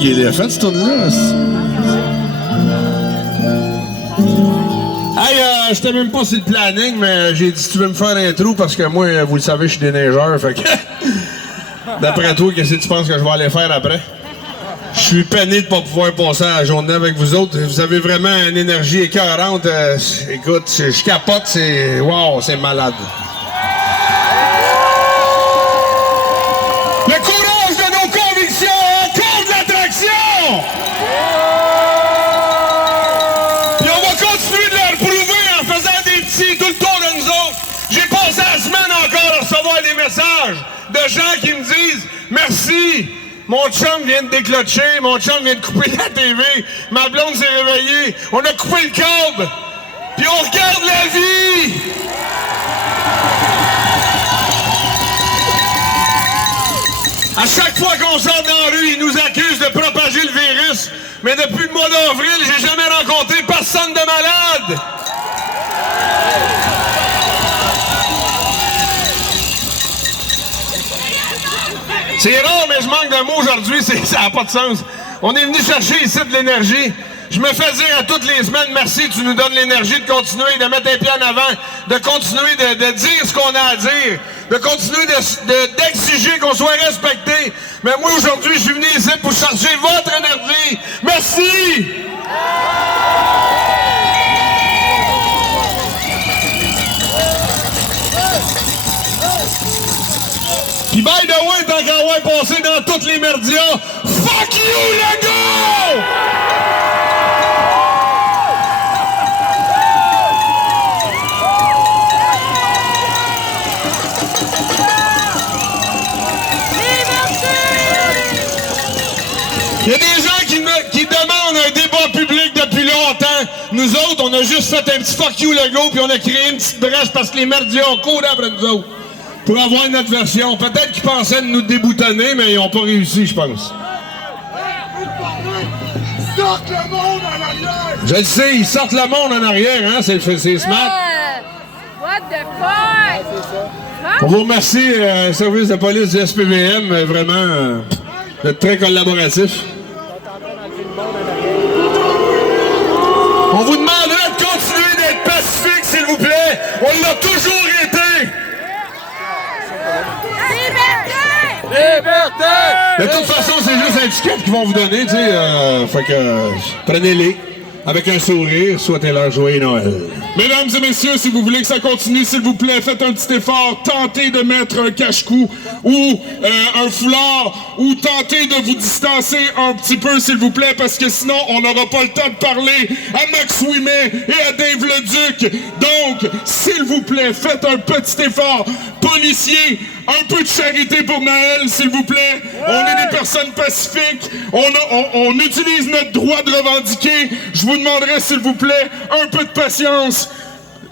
qui l'a fait, cette tournée-là. Hey, j'étais même pas sur le planning, mais j'ai dit si tu veux me faire un trou, parce que moi, vous le savez, je suis déneigeur, fait que... D'après toi, qu'est-ce que tu penses que je vais aller faire après? Je suis peiné de pas pouvoir passer la journée avec vous autres. Vous avez vraiment une énergie écœurante. Écoute, je capote, c'est... Wow, c'est malade. Le courage de nos convictions, encore de l'attraction! Puis on va continuer de leur prouver en faisant des petits tout le tour de nous autres. J'ai passé la semaine encore à recevoir des messages de gens qui me disent « Merci! Mon chum vient de déclencher, mon chum vient de couper la TV, ma blonde s'est réveillée, on a coupé le câble, puis on regarde la vie! » À chaque fois qu'on sort dans la rue, ils nous accusent de propager le virus. Mais depuis le mois d'avril, j'ai jamais rencontré personne de malade. C'est rare, mais je manque de mots aujourd'hui, ça n'a pas de sens. On est venu chercher ici de l'énergie. Je me fais dire à toutes les semaines, merci, tu nous donnes l'énergie de continuer, de mettre un pied en avant, de continuer de dire ce qu'on a à dire, de continuer d'exiger qu'on soit respecté. Mais moi, aujourd'hui, je suis venu ici pour charger votre énergie. Merci! Puis by the way, tant qu'à avoir passé dans toutes les merdias, fuck you, le gars! Il y a des gens qui demandent un débat public depuis longtemps. Nous autres, on a juste fait un petit fuck you, le gars, puis on a créé une petite brèche parce que les merdias ont couru après nous autres. Pour avoir notre version. Peut-être qu'ils pensaient de nous déboutonner, mais ils n'ont pas réussi, je pense. Ils sortent le monde en arrière! Je le sais, ils sortent le monde en arrière, hein? C'est smart. What the fuck? On vous remercie, service de police du SPVM, vraiment très collaboratif. On vous demanderait de continuer d'être pacifique, s'il vous plaît. On l'a toujours été. Liberté! De toute façon, c'est juste un ticket qu'ils vont vous donner, tu sais. Fait que prenez-les avec un sourire, souhaitez-leur joyeux Noël. Mesdames et messieurs, si vous voulez que ça continue, s'il vous plaît, faites un petit effort. Tentez de mettre un cache-cou ou un foulard ou tentez de vous distancer un petit peu, s'il vous plaît, parce que sinon, on n'aura pas le temps de parler à Max Ouimet et à Dave Leduc. Donc, s'il vous plaît, faites un petit effort. Policiers, un peu de charité pour Noël, s'il vous plaît. On est des personnes pacifiques. On utilise notre droit de revendiquer. Je vous demanderai, s'il vous plaît, un peu de patience.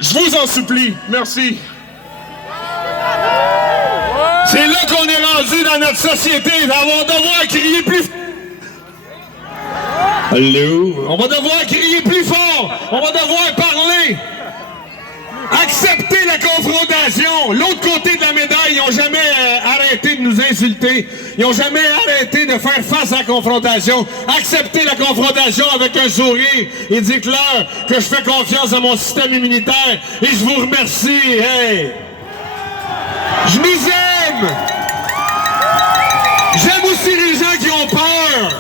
Je vous en supplie. Merci. C'est là qu'on est rendu dans notre société. On va devoir crier plus fort. Allô? On va devoir crier plus fort. On va devoir parler. Accepter la confrontation. L'autre côté de la médaille, ils n'ont jamais arrêté de nous insulter. Ils n'ont jamais arrêté de faire face à la confrontation. Accepter la confrontation avec un sourire et dites-leur que je fais confiance à mon système immunitaire et je vous remercie. Hey! Je nous aime! J'aime aussi les gens qui ont peur.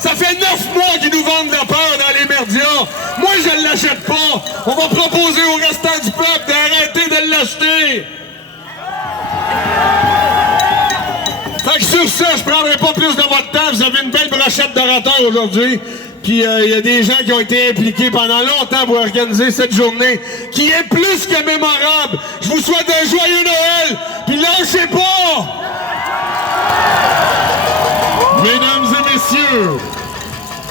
Ça fait 9 mois qu'ils nous vendent la peur dans les merdias. Moi, je ne l'achète pas. On va proposer au restant du peuple d'arrêter de l'acheter. Fait que sur ça, je ne prendrai pas plus de votre temps. Vous avez une belle brochette d'orateurs aujourd'hui. Puis il y a des gens qui ont été impliqués pendant longtemps pour organiser cette journée qui est plus que mémorable. Je vous souhaite un joyeux Noël. Puis lâchez pas! Mesdames et messieurs,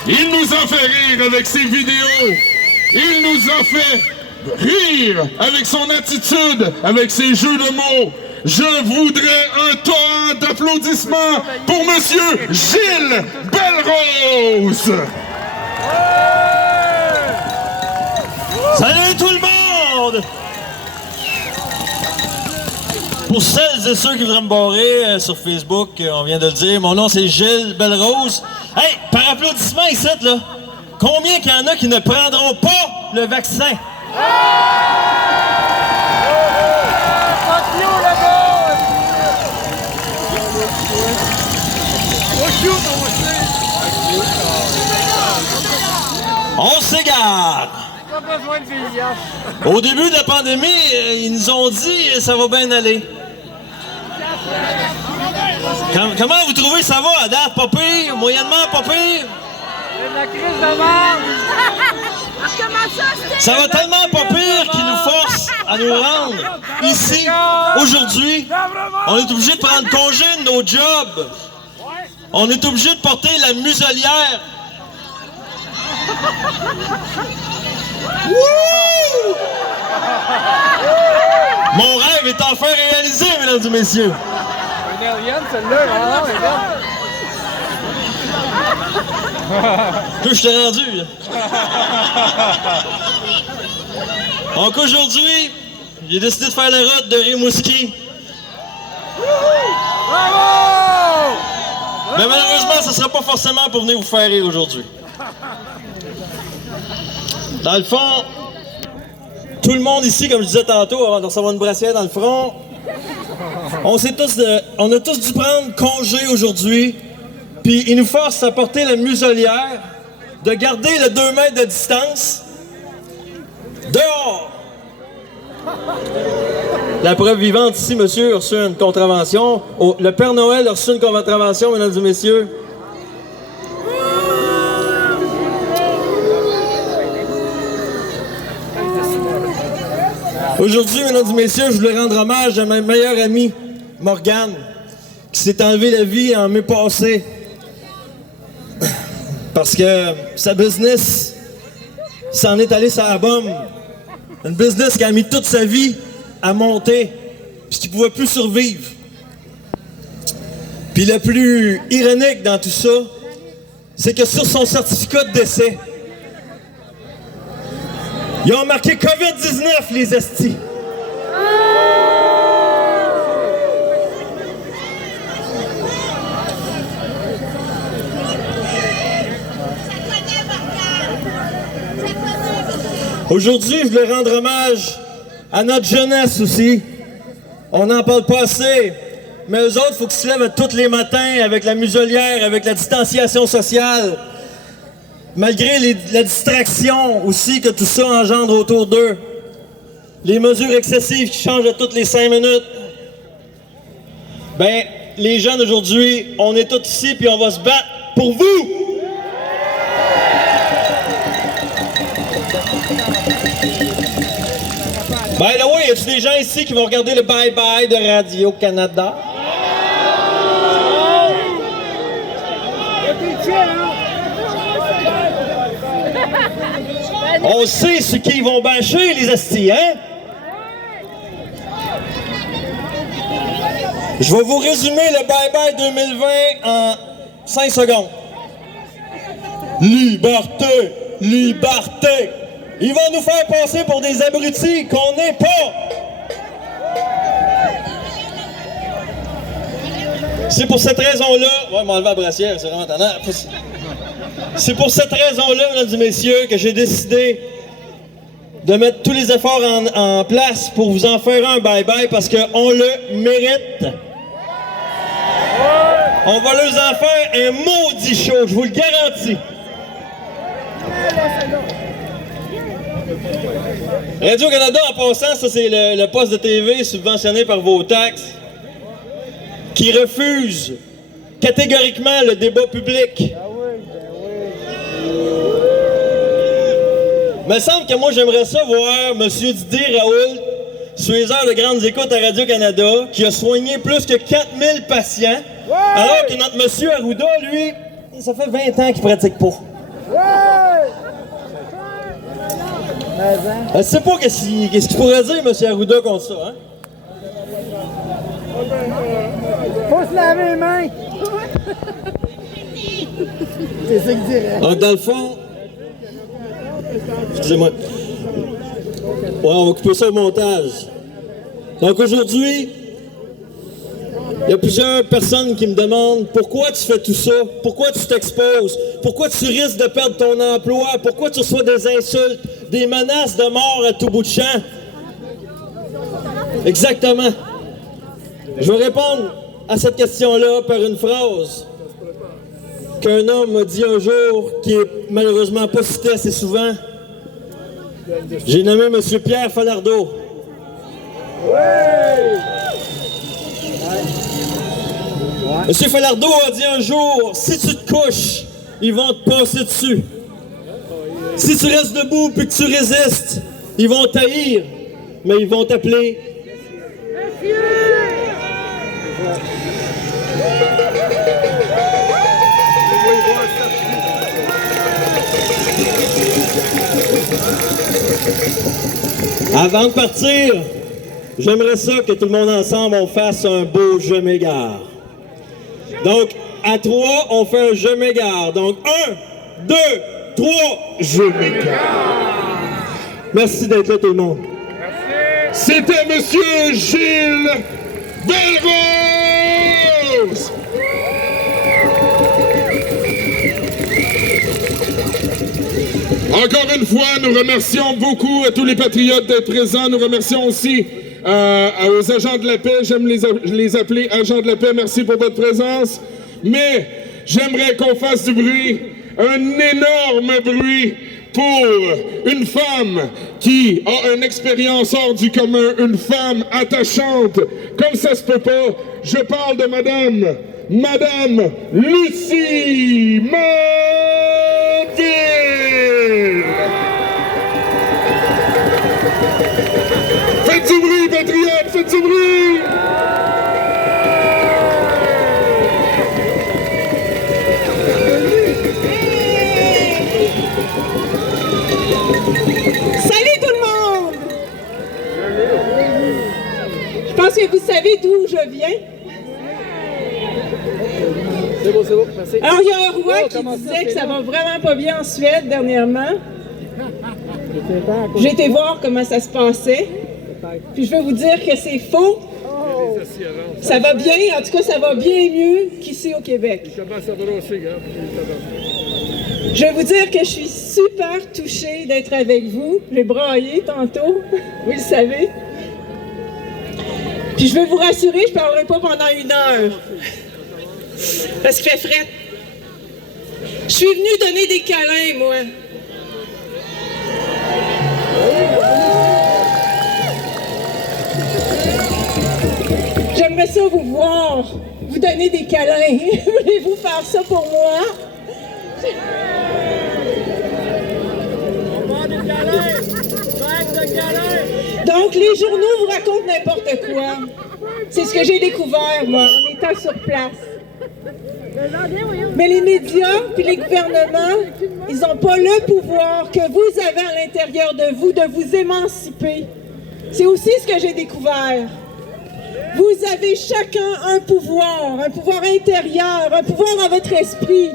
il nous a fait rire avec ses vidéos. Il nous a fait rire avec son attitude, avec ses jeux de mots. Je voudrais un torrent d'applaudissements pour Monsieur Gilles Belrose. Salut tout le monde! Pour celles et ceux qui voudraient me barrer sur Facebook, on vient de le dire, mon nom c'est Gilles Belrose. Hey, par applaudissement ici, là, combien qu'il y en a qui ne prendront pas le vaccin? On s'égare! Pas besoin de VIH. Au début de la pandémie, ils nous ont dit ça va bien aller. Comment vous trouvez ça va à date? Pas pire? Moyennement pas pire? C'est de la crise de merde. Ça va tellement pas pire qu'ils nous forcent à nous rendre ici, aujourd'hui. On est obligé de prendre congé de nos jobs. On est obligé de porter la muselière. Wouh! Mon rêve est enfin réalisé, mesdames et messieurs. Une alien, celle-là, Là, je t'ai rendu, là. Donc aujourd'hui, j'ai décidé de faire la route de Rimouski. Bravo! Mais malheureusement, ce ne sera pas forcément pour venir vous faire rire aujourd'hui. Dans le fond, tout le monde ici, comme je disais tantôt, avant de recevoir une brassière dans le front, on a tous dû prendre congé aujourd'hui, puis ils nous forcent à porter la muselière, de garder le 2 mètres de distance, dehors. La preuve vivante ici, monsieur, a reçu une contravention. Le Père Noël a reçu une contravention, mesdames et messieurs. Aujourd'hui, mesdames et messieurs, je voulais rendre hommage à ma meilleure amie, Morgane, qui s'est enlevé la vie en mai passé. Parce que sa business s'en est allée sur la bombe. Une business qui a mis toute sa vie à monter, puis qui ne pouvait plus survivre. Puis le plus ironique dans tout ça, c'est que sur son certificat de décès, ils ont marqué COVID-19, les estis. Aujourd'hui, je voulais rendre hommage à notre jeunesse aussi. On n'en parle pas assez, mais eux autres, il faut qu'ils se lèvent tous les matins avec la muselière, avec la distanciation sociale. Malgré la distraction aussi que tout ça engendre autour d'eux. Les mesures excessives qui changent à toutes les 5 minutes. Ben, les jeunes aujourd'hui, on est tous ici puis on va se battre pour vous! Ben là oui, y a-tu des gens ici qui vont regarder le bye-bye de Radio-Canada? On sait ce qu'ils vont bâcher, les astis, hein? Je vais vous résumer le bye-bye 2020 en 5 secondes. Liberté! Liberté! Ils vont nous faire passer pour des abrutis qu'on n'est pas! C'est pour cette raison-là... Ouais, m'enlever la brassière, c'est vraiment tannant. C'est pour cette raison-là, mesdames et messieurs, que j'ai décidé de mettre tous les efforts en place pour vous en faire un bye-bye parce qu'on le mérite. On va leur en faire un maudit show, je vous le garantis. Radio-Canada, en passant, ça c'est le poste de TV subventionné par vos taxes qui refuse catégoriquement le débat public. Il me semble que moi, j'aimerais ça voir M. Didier Raoult sur les heures de grandes écoutes à Radio-Canada, qui a soigné plus que 4000 patients, alors que notre M. Arruda, lui, ça fait 20 ans qu'il pratique pas. Je sais pas qu'est-ce qu'il pourrait dire, M. Arruda, contre ça, hein? Faut se laver les mains! C'est ça qu'il dirait. Donc, dans le fond... Excusez-moi. Ouais, on va couper ça au montage. Donc, aujourd'hui, Il y a plusieurs personnes qui me demandent pourquoi tu fais tout ça, pourquoi tu t'exposes, pourquoi tu risques de perdre ton emploi, pourquoi tu reçois des insultes, des menaces de mort à tout bout de champ. Exactement. Je vais répondre à cette question-là par une phrase qu'un homme m'a dit un jour, qui est malheureusement pas cité assez souvent. J'ai nommé M. Pierre Falardeau. M. Falardeau a dit un jour, si tu te couches, ils vont te passer dessus. Si tu restes debout puis que tu résistes, ils vont t'haïr, mais ils vont t'appeler. Avant de partir, j'aimerais ça que tout le monde ensemble, on fasse un beau « Je m'égare ». Donc, à 3, on fait un « Je m'égare ». Donc, 1, 2, 3, je m'égare. Merci d'être là, tout le monde. C'était Monsieur Gilles Belrose! Encore une fois, nous remercions beaucoup à tous les patriotes d'être présents. Nous remercions aussi aux agents de la paix. J'aime les appeler agents de la paix. Merci pour votre présence. Mais j'aimerais qu'on fasse du bruit, un énorme bruit pour une femme qui a une expérience hors du commun, une femme attachante, comme ça se peut pas. Je parle de Madame Lucie Manville. Faites du bruit, patriotes, faites du bruit. Salut tout le monde! Je pense que vous savez d'où je viens. C'est beau, merci. Alors, il y a un roi qui disait que ça va vraiment pas bien en Suède dernièrement. J'ai été voir comment ça se passait. Puis je veux vous dire que c'est faux. Ça va bien, en tout cas, ça va bien mieux qu'ici au Québec. Je vais vous dire que je suis super touchée d'être avec vous. J'ai braillé tantôt, vous le savez. Puis je veux vous rassurer, je ne parlerai pas pendant 1 heure. Parce qu'il fait fret. Je suis venue donner des câlins, moi. J'aimerais ça vous voir, vous donner des câlins. Voulez-vous faire ça pour moi? Donc, les journaux vous racontent n'importe quoi. C'est ce que j'ai découvert, moi, en étant sur place. Mais les médias puis les gouvernements, ils n'ont pas le pouvoir que vous avez à l'intérieur de vous émanciper. C'est aussi ce que j'ai découvert. Vous avez chacun un pouvoir intérieur, un pouvoir dans votre esprit.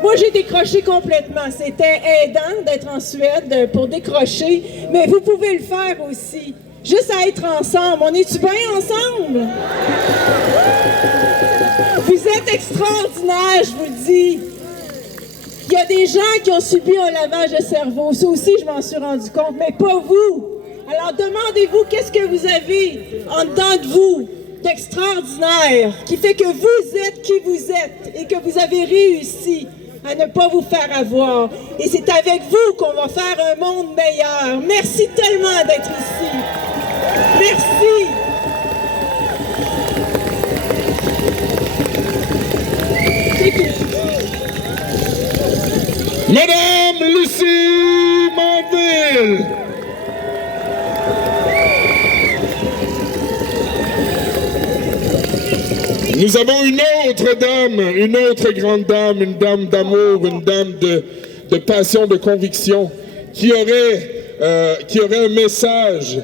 Moi, j'ai décroché complètement. C'était aidant d'être en Suède pour décrocher, mais vous pouvez le faire aussi. Juste à être ensemble. On est-tu bien ensemble? Vous êtes extraordinaires, je vous le dis. Il y a des gens qui ont subi un lavage de cerveau. Ça aussi, je m'en suis rendu compte, mais pas vous. Alors, demandez-vous qu'est-ce que vous avez en dedans de vous d'extraordinaire qui fait que vous êtes qui vous êtes et que vous avez réussi à ne pas vous faire avoir. Et c'est avec vous qu'on va faire un monde meilleur. Merci tellement d'être ici. Merci. Madame Lucie Manville. Nous avons une autre dame, une autre grande dame, une dame d'amour, une dame de passion, de conviction, qui aurait un message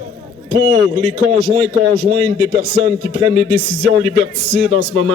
pour les conjoints, conjointes des personnes qui prennent les décisions liberticides en ce moment.